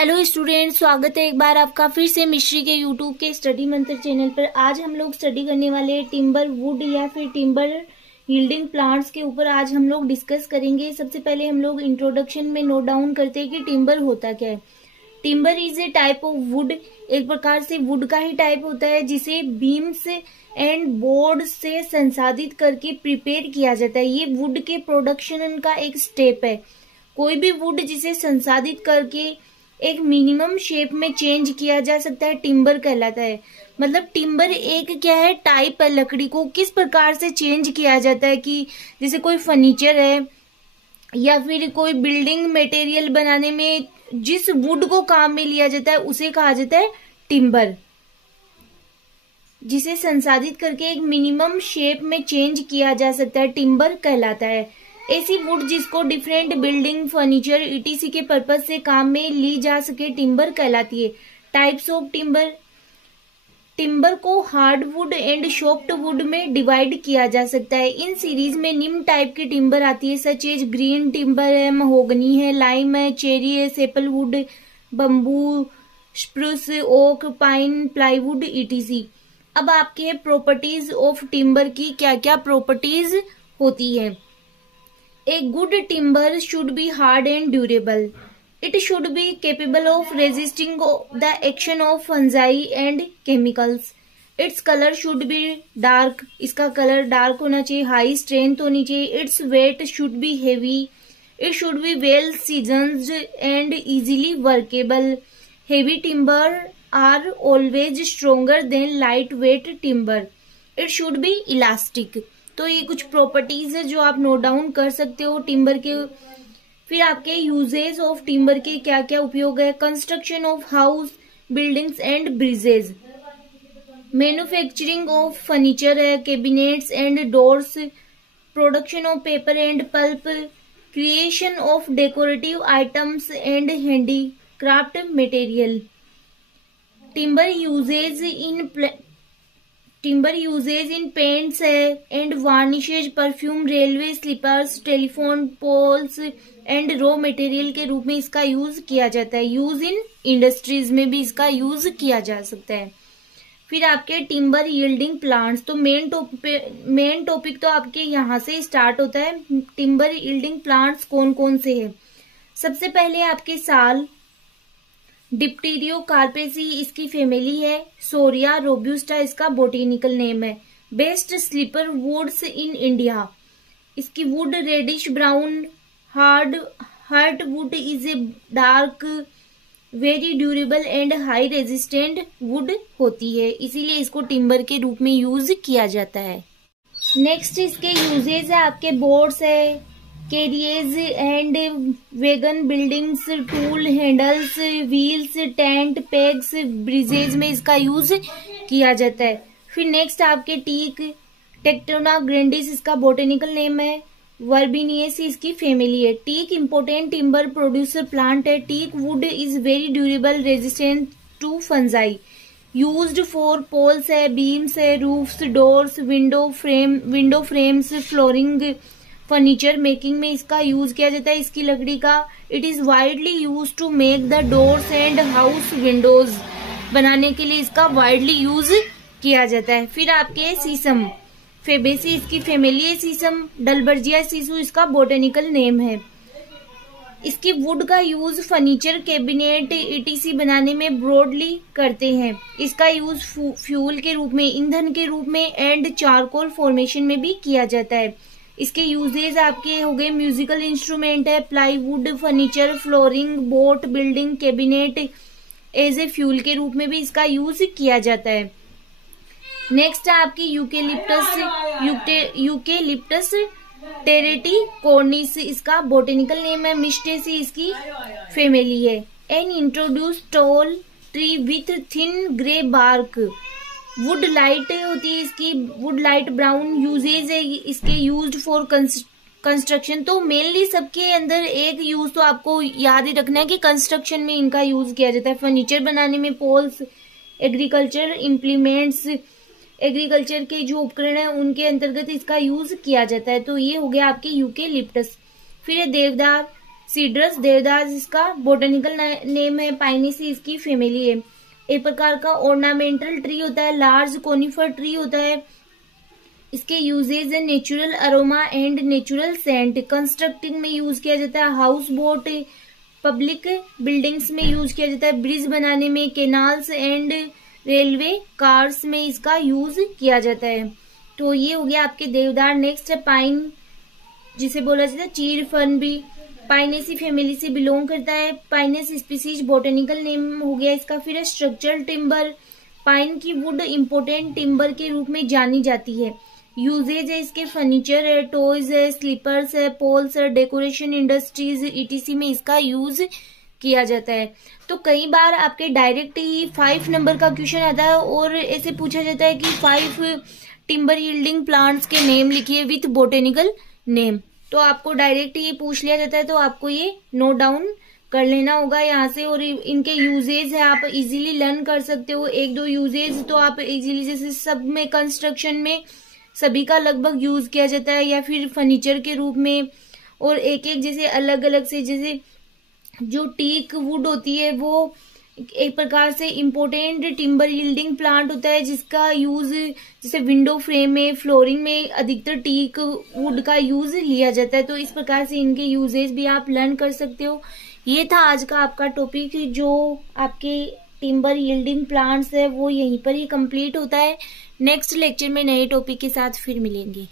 Hello student, स्वागत है एक बार आपका फिर से मिश्री के यूट्यूब के स्टडी मंत्र चैनल पर। आज हम लोग स्टडी करने वाले हैं टिम्बर वुड या फिर टिम्बर यील्डिंग प्लांट्स के ऊपर आज हम लोग डिस्कस करेंगे। सबसे पहले हम लोग इंट्रोडक्शन में नोट डाउन करते हैं कि टिम्बर होता क्या है। Timber is a type of would, एक प्रकार से वुड का ही टाइप होता है जिसे बीम्स एंड बोर्ड से संसाधित करके प्रिपेयर किया जाता है। ये वुड के प्रोडक्शन का एक स्टेप है। कोई भी वुड जिसे संसाधित करके एक मिनिमम शेप में चेंज किया जा सकता है टिम्बर कहलाता है। मतलब टिम्बर एक क्या है, टाइप है, लकड़ी को किस प्रकार से चेंज किया जाता है कि जैसे कोई फर्नीचर है या फिर कोई बिल्डिंग मटेरियल बनाने में जिस वुड को काम में लिया जाता है उसे कहा जाता है टिम्बर, जिसे संसाधित करके एक मिनिमम शेप में चेंज किया जा सकता है टिम्बर कहलाता है। ऐसी वुड जिसको डिफरेंट बिल्डिंग फर्नीचर ईटीसी के पर्पज से काम में ली जा सके टिम्बर कहलाती है। टाइप्स ऑफ टिम्बर, टिम्बर को हार्डवुड एंड सॉफ्ट वुड में डिवाइड किया जा सकता है। इन सीरीज में निम्न टाइप की टिम्बर आती है, सच एज ग्रीन टिम्बर है, महोगनी है, लाइम है, चेरी है, sapwood, bamboo, spruce, oak, pine, plywood etc. अब आपके प्रॉपर्टीज ऑफ टिम्बर की क्या क्या प्रॉपर्टीज होती है। A good timber should be hard and durable. It should be capable of resisting the action of fungi and chemicals. Its color should be dark. इसका colour dark होना चाहिए, high strength होनी चाहिए. Its weight should be heavy. It should be well seasoned and easily workable. Heavy timber are always stronger than lightweight timber. It should be elastic. तो ये कुछ properties है जो आप नोट डाउन कर सकते हो टिम्बर के। फिर आपके यूजेस ऑफ टिम्बर के क्या क्या उपयोग है। Construction of house, buildings and bridges, manufacturing of furniture है, cabinets and doors, production of paper and pulp, creation of decorative items and handicraft material. Timber uses in paints है and varnishes, perfume, railway sleepers, telephone poles and raw material के रूप में इसका use किया जाता है। Use in industries में भी इसका यूज किया जा सकता है। फिर आपके टिम्बर यील्डिंग प्लांट्स, तो मेन टॉपिक तो आपके यहाँ से स्टार्ट होता है। टिम्बर यील्डिंग प्लांट्स कौन कौन से है। सबसे पहले आपके साल, डिप्टीरियो कार्पेसी इसकी फैमिली है, सोरिया रोब्यूस्टा इसका बोटेनिकल नेम है। Best sleeper woods in India, इसकी wood reddish brown hard wood is a dark very durable and high resistant wood होती है, इसीलिए इसको टिम्बर के रूप में यूज किया जाता है। नेक्स्ट इसके यूजेज है आपके बोर्ड्स है, carriers and wagon, buildings, tool handles, wheels, tent, pegs, bridges में इसका यूज किया जाता है। फिर नेक्स्ट आपके टीक, टेक्टोना ग्रैंडिस इसका बोटेनिकल नेम है, वर्बिनिएसी इसकी फैमिली है। Teak important timber producer plant है। Teak wood is very durable resistant to fungi, used for poles है, बीम्स है, roofs, doors, window frames, flooring, furniture making में इसका use किया जाता है। इसकी लकड़ी का it is widely use to make the doors and house windows, बनाने के लिए इसका वाइडली यूज किया जाता है। फिर आपके सीसम, फेबेसी इसकी फैमिली है, सीसम, डलबर्जिया सीसू इसका बोटेनिकल नेम है। इसकी वुड का यूज फर्नीचर, कैबिनेट ईटीसी बनाने में ब्रॉडली करते हैं। इसका यूज फ्यूल के रूप में, ईंधन के रूप में एंड चारकोल फॉर्मेशन में भी किया जाता है। इसके यूजेज आपके हो गए, म्यूजिकल इंस्ट्रूमेंट है, plywood, furniture, flooring, boat, building, cabinet, as a fuel के रूप में भी इसका यूज किया जाता है। नेक्स्ट है आपकी यूकेलिप्टस टेरेटी कॉर्निस इसका बोटेनिकल नेम है, मिस्टेसी इसकी फैमिली है। An introduce tall tree with thin grey bark, wood light होती है इसकी, वुड लाइट ब्राउन, यूजेज है इसके यूज्ड फॉर कंस्ट्रक्शन। तो मेनली सबके अंदर एक यूज तो आपको याद ही रखना है कि कंस्ट्रक्शन में इनका यूज किया जाता है। फर्नीचर बनाने में, पोल्स, एग्रीकल्चर इम्प्लीमेंट्स, एग्रीकल्चर के जो उपकरण है उनके अंतर्गत इसका यूज किया जाता है। तो ये हो गया आपके यूकेलिप्टस। फिर है देवदार, सीड्रस देवदार इसका बोटेनिकल नेम है, पाइनेसी इसकी फैमिली है। एक प्रकार का ऑर्नामेंटल ट्री होता है, लार्ज कोनिफर ट्री होता है। इसके यूजेज है natural aroma and natural scent. Constructing में यूज किया जाता है, हाउस बोट, पब्लिक बिल्डिंग्स में यूज किया जाता है, ब्रिज बनाने में, केनाल्स एंड रेलवे कार्स में इसका यूज किया जाता है। तो ये हो गया आपके देवदार। नेक्स्ट है पाइन, जिसे बोला जाता है चीड़ फर्न भी, पाइनेसी फैमिली से बिलोंग करता है। पाइनेस स्पीसीज बोटेनिकल नेम हो गया इसका। फिर है स्ट्रक्चरल टिम्बर, पाइन की वुड इम्पोर्टेंट टिम्बर के रूप में जानी जाती है। यूजेज है इसके फर्नीचर है, टॉयज है, स्लीपर्स है, पोल्स है, डेकोरेशन इंडस्ट्रीज ईटीसी में इसका यूज किया जाता है। तो कई बार आपके डायरेक्ट ही 5 नंबर का क्वेश्चन आता है और ऐसे पूछा जाता है कि 5 टिम्बर यील्डिंग प्लांट्स के नेम लिखिए विथ बोटेनिकल नेम। तो आपको डायरेक्ट ही पूछ लिया जाता है, तो आपको ये नोट डाउन कर लेना होगा यहाँ से। और इनके यूजेज है, आप इजीली लर्न कर सकते हो। 1-2 यूजेज तो आप इजीली, जैसे सब में कंस्ट्रक्शन में सभी का लगभग यूज किया जाता है, या फिर फर्नीचर के रूप में। और एक एक जैसे अलग अलग से, जैसे जो टीक वुड होती है वो एक प्रकार से इम्पोर्टेंट टिम्बर यील्डिंग प्लांट होता है, जिसका यूज जैसे विंडो फ्रेम में, फ्लोरिंग में अधिकतर टीक वुड का यूज लिया जाता है। तो इस प्रकार से इनके यूजेस भी आप लर्न कर सकते हो। ये था आज का आपका टॉपिक, जो आपके टिम्बर यील्डिंग प्लांट्स है वो यहीं पर ही कंप्लीट होता है। नेक्स्ट लेक्चर में नए टॉपिक के साथ फिर मिलेंगे।